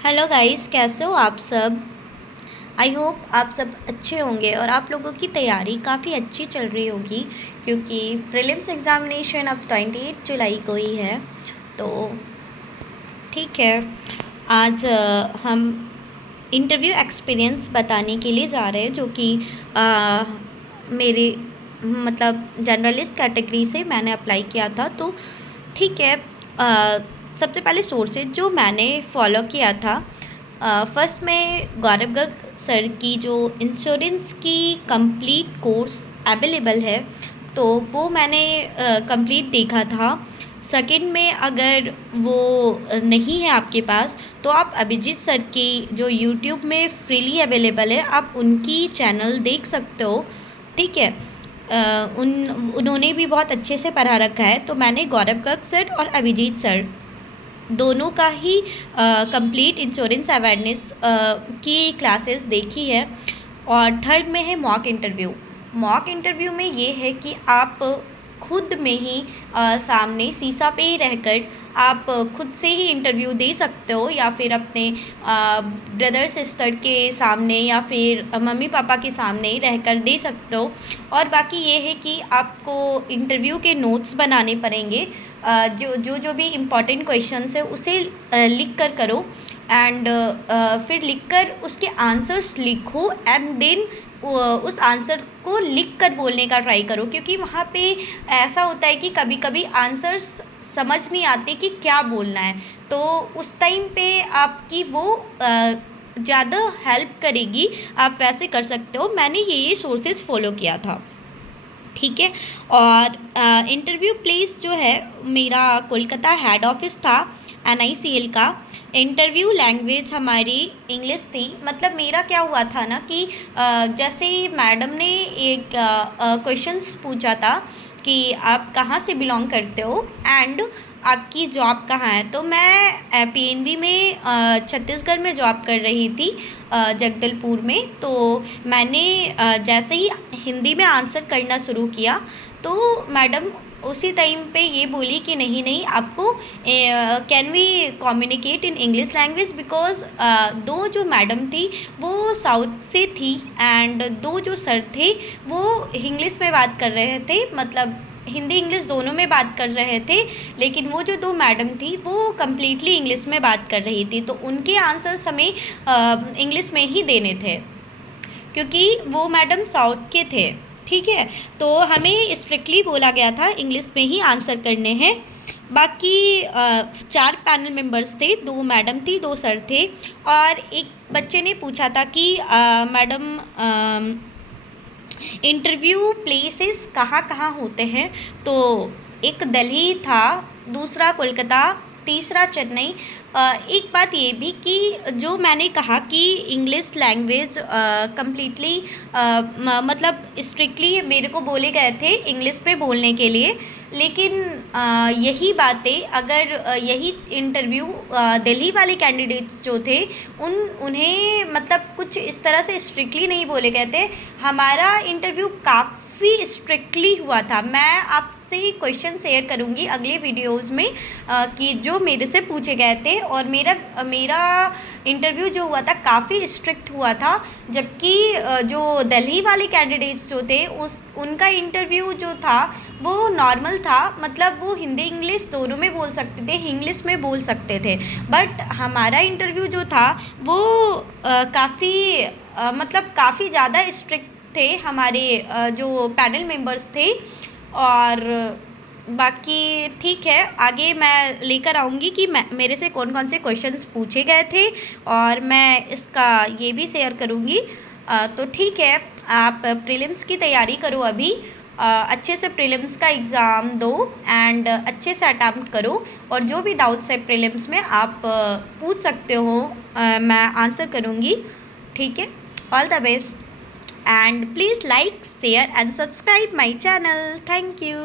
Hello guys, कैसे हो आप सब। आई होप आप सब अच्छे होंगे और आप लोगों की तैयारी काफ़ी अच्छी चल रही होगी, क्योंकि प्रीलिम्स एग्ज़ामिनेशन अब 28 जुलाई को ही है। तो ठीक है, आज हम इंटरव्यू एक्सपीरियंस बताने के लिए जा रहे हैं, जो कि मेरे मतलब जर्नलिस्ट कैटेगरी से मैंने अप्लाई किया था। तो ठीक है, सबसे पहले सोर्सेज जो मैंने फॉलो किया था, फर्स्ट में गौरव गर्ग सर की जो इंश्योरेंस की कंप्लीट कोर्स अवेलेबल है, तो वो मैंने कंप्लीट देखा था। सेकंड में अगर वो नहीं है आपके पास, तो आप अभिजीत सर की जो यूट्यूब में फ्रीली अवेलेबल है, आप उनकी चैनल देख सकते हो। ठीक है, उन्होंने भी बहुत अच्छे से पढ़ा रखा है। तो मैंने गौरव गर्ग सर और अभिजीत सर दोनों का ही कंप्लीट इंश्योरेंस अवेयरनेस की क्लासेस देखी है। और थर्ड में है मॉक इंटरव्यू। मॉक इंटरव्यू में ये है कि आप खुद में ही सामने शीशा पे ही रहकर आप खुद से ही इंटरव्यू दे सकते हो, या फिर अपने ब्रदर सिस्टर के सामने या फिर मम्मी पापा के सामने ही रहकर दे सकते हो। और बाकी ये है कि आपको इंटरव्यू के नोट्स बनाने पड़ेंगे, जो भी इम्पॉर्टेंट क्वेश्चंस है उसे लिख कर करो। एंड फिर लिखकर उसके आंसर्स लिखो, एंड देन उस आंसर को लिख कर बोलने का ट्राई करो, क्योंकि वहाँ पे ऐसा होता है कि कभी कभी आंसर्स समझ नहीं आते कि क्या बोलना है। तो उस टाइम पे आपकी वो ज़्यादा हेल्प करेगी। आप वैसे कर सकते हो। मैंने ये सोर्सेज फॉलो किया था। ठीक है, और इंटरव्यू प्लेस जो है मेरा कोलकाता हेड ऑफिस था NICL का। इंटरव्यू लैंग्वेज हमारी इंग्लिश थी। मतलब मेरा क्या हुआ था ना कि जैसे ही मैडम ने एक क्वेश्चंस पूछा था कि आप कहाँ से बिलोंग करते हो एंड आपकी जॉब कहाँ है, तो मैं PNB में छत्तीसगढ़ में जॉब कर रही थी, जगदलपुर में। तो मैंने जैसे ही हिंदी में आंसर करना शुरू किया, तो मैडम उसी टाइम पे ये बोली कि नहीं नहीं, आपको can we communicate in English language, because दो जो मैडम थी वो साउथ से थी, एंड दो जो सर थे वो इंग्लिश में बात कर रहे थे, मतलब हिंदी इंग्लिश दोनों में बात कर रहे थे। लेकिन वो जो दो मैडम थी वो कम्प्लीटली इंग्लिश में बात कर रही थी, तो उनके आंसर्स हमें इंग्लिश में ही देने थे, क्योंकि वो मैडम साउथ के थे। ठीक है, तो हमें स्ट्रिक्टली बोला गया था इंग्लिश में ही आंसर करने हैं। बाकी 4 पैनल मेंबर्स थे, 2 मैडम थी, 2 सर थे। और एक बच्चे ने पूछा था कि मैडम इंटरव्यू प्लेसेस कहाँ कहाँ होते हैं, तो एक दिल्ली था, दूसरा कोलकाता, तीसरा चेन्नई। एक बात ये भी कि जो मैंने कहा कि इंग्लिश लैंग्वेज कम्प्लीटली मतलब स्ट्रिक्टली मेरे को बोले गए थे इंग्लिश पे बोलने के लिए। लेकिन यही बातें अगर यही इंटरव्यू दिल्ली वाले कैंडिडेट्स जो थे उन्हें मतलब कुछ इस तरह से स्ट्रिक्टली नहीं बोले गए थे। हमारा इंटरव्यू काफ़ी स्ट्रिक्टली हुआ था। मैं आपसे क्वेश्चन शेयर करूँगी अगले वीडियोस में कि जो मेरे से पूछे गए थे, और मेरा इंटरव्यू जो हुआ था काफ़ी स्ट्रिक्ट हुआ था। जबकि जो दिल्ली वाले कैंडिडेट्स जो थे उनका इंटरव्यू जो था वो नॉर्मल था, मतलब वो हिंदी इंग्लिश दोनों में बोल सकते थे, इंग्लिश में बोल सकते थे। बट हमारा इंटरव्यू जो था वो काफ़ी मतलब काफ़ी ज़्यादा स्ट्रिक्ट थे हमारे जो पैनल मेंबर्स थे। और बाकी ठीक है, आगे मैं लेकर आऊँगी कि मेरे से कौन कौन से क्वेश्चंस पूछे गए थे, और मैं इसका ये भी शेयर करूँगी। तो ठीक है, आप प्रीलिम्स की तैयारी करो अभी, अच्छे से प्रीलिम्स का एग्ज़ाम दो एंड अच्छे से अटैम्प्ट करो। और जो भी डाउट्स है प्रीलिम्स में आप पूछ सकते हो, मैं आंसर करूँगी। ठीक है, all the best, and please like, share and subscribe my channel. Thank you.